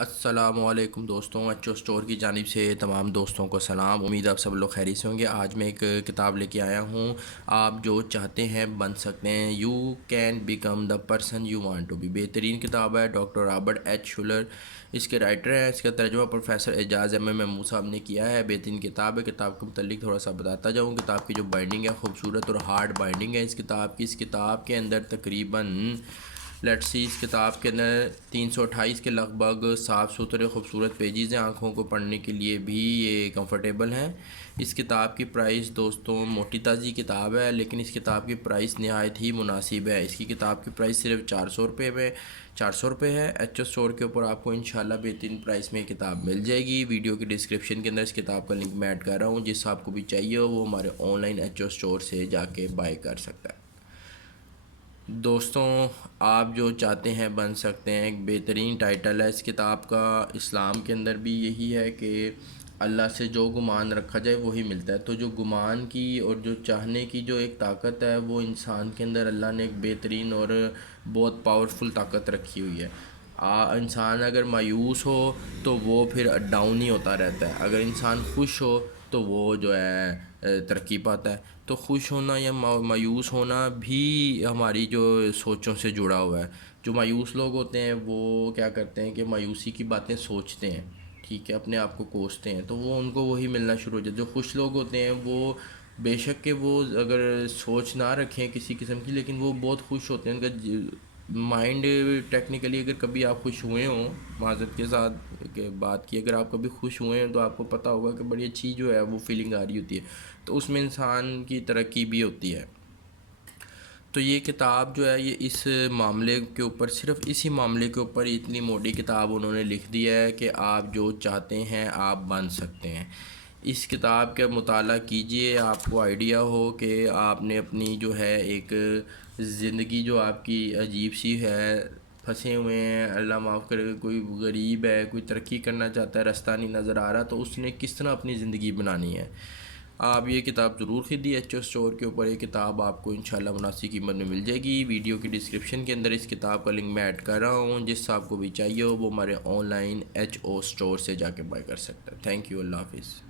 السلام علیکم دوستوں، ایچ او اسٹور کی جانب سے تمام دوستوں کو سلام۔ امید آپ سب لوگ خیریت سے ہوں گے۔ آج میں ایک کتاب لے کے آیا ہوں، آپ جو چاہتے ہیں بن سکتے ہیں، you can become the person you want to be. بہترین کتاب ہے، ڈاکٹر رابرٹ ایچ شولر اس کے رائٹر ہیں۔ اس کا ترجمہ پروفیسر اعجاز احمد محمود صاحب نے کیا ہے۔ بہترین کتاب ہے۔ کتاب کے متعلق تھوڑا سا بتاتا جاؤں۔ کتاب کی جو بائنڈنگ ہے خوبصورت اور ہارڈ بائنڈنگ ہے اس کتاب کی۔ اس کتاب کے اندر تقریباً اس کتاب کے اندر 328 کے لگ بھگ صاف ستھرے خوبصورت پیجز ہیں، آنکھوں کو پڑھنے کے لیے بھی یہ کمفرٹیبل ہیں۔ اس کتاب کی پرائس دوستوں موٹی تازی کتاب ہے، لیکن اس کتاب کی پرائس نہایت ہی مناسب ہے۔ اس کی کتاب کی پرائس صرف 400 روپے ہے۔ ایچ او اسٹور کے اوپر آپ کو انشاءاللہ بہترین پرائس میں کتاب مل جائے گی۔ ویڈیو کی ڈسکرپشن کے اندر اس کتاب کا لنک میں ایڈ کر رہا ہوں، جس آپ کو بھی چاہیے ہو وہ ہمارے online H O store سے جا کے بائی کر سکتا ہے۔ دوستوں، آپ جو چاہتے ہیں بن سکتے ہیں، ایک بہترین ٹائٹل ہے اس کتاب کا۔ اسلام کے اندر بھی یہی ہے کہ اللہ سے جو گمان رکھا جائے وہی ملتا ہے۔ تو جو گمان کی اور جو چاہنے کی جو ایک طاقت ہے وہ انسان کے اندر اللہ نے ایک بہترین اور بہت پاورفل طاقت رکھی ہوئی ہے۔ انسان اگر مایوس ہو تو وہ پھر ڈاؤن ہی ہوتا رہتا ہے، اگر انسان خوش ہو تو وہ جو ہے ترقی پاتا ہے۔ تو خوش ہونا یا مایوس ہونا بھی ہماری جو سوچوں سے جڑا ہوا ہے۔ جو مایوس لوگ ہوتے ہیں وہ کیا کرتے ہیں کہ مایوسی کی باتیں سوچتے ہیں، ٹھیک ہے، اپنے آپ کو کوستے ہیں، تو وہ ان کو وہی ملنا شروع ہو جاتا ہے۔ جو خوش لوگ ہوتے ہیں وہ بے شک کہ وہ اگر سوچ نہ رکھیں کسی قسم کی، لیکن وہ بہت خوش ہوتے ہیں۔ ان کا مائنڈ ٹیکنیکلی اگر کبھی آپ خوش ہوئے ہوں، معذرت کے ساتھ کہ بات کی، اگر آپ کبھی خوش ہوئے ہیں تو آپ کو پتہ ہوگا کہ بڑی اچھی جو ہے وہ فیلنگ آ رہی ہوتی ہے، تو اس میں انسان کی ترقی بھی ہوتی ہے۔ تو یہ کتاب جو ہے یہ اس معاملے کے اوپر، صرف اسی معاملے کے اوپر اتنی موٹی کتاب انہوں نے لکھ دی ہے کہ آپ جو چاہتے ہیں آپ بن سکتے ہیں۔ اس کتاب کا مطالعہ کیجئے، آپ کو آئیڈیا ہو کہ آپ نے اپنی جو ہے ایک زندگی جو آپ کی عجیب سی ہے، پھنسے ہوئے ہیں، اللہ معاف کرے، کوئی غریب ہے، کوئی ترقی کرنا چاہتا ہے، راستہ نہیں نظر آ رہا، تو اس نے کس طرح اپنی زندگی بنانی ہے۔ آپ یہ کتاب ضرور خریدیے، ایچ او اسٹور کے اوپر یہ کتاب آپ کو انشاءاللہ مناسب قیمت میں مل جائے گی۔ ویڈیو کی ڈسکرپشن کے اندر اس کتاب کا لنک میں ایڈ کر رہا ہوں، جس سے آپ کو بھی چاہیے ہو وہ ہمارے online H O store سے جا کے بائی کر سکتا ہے۔ تھینک یو، اللہ حافظ۔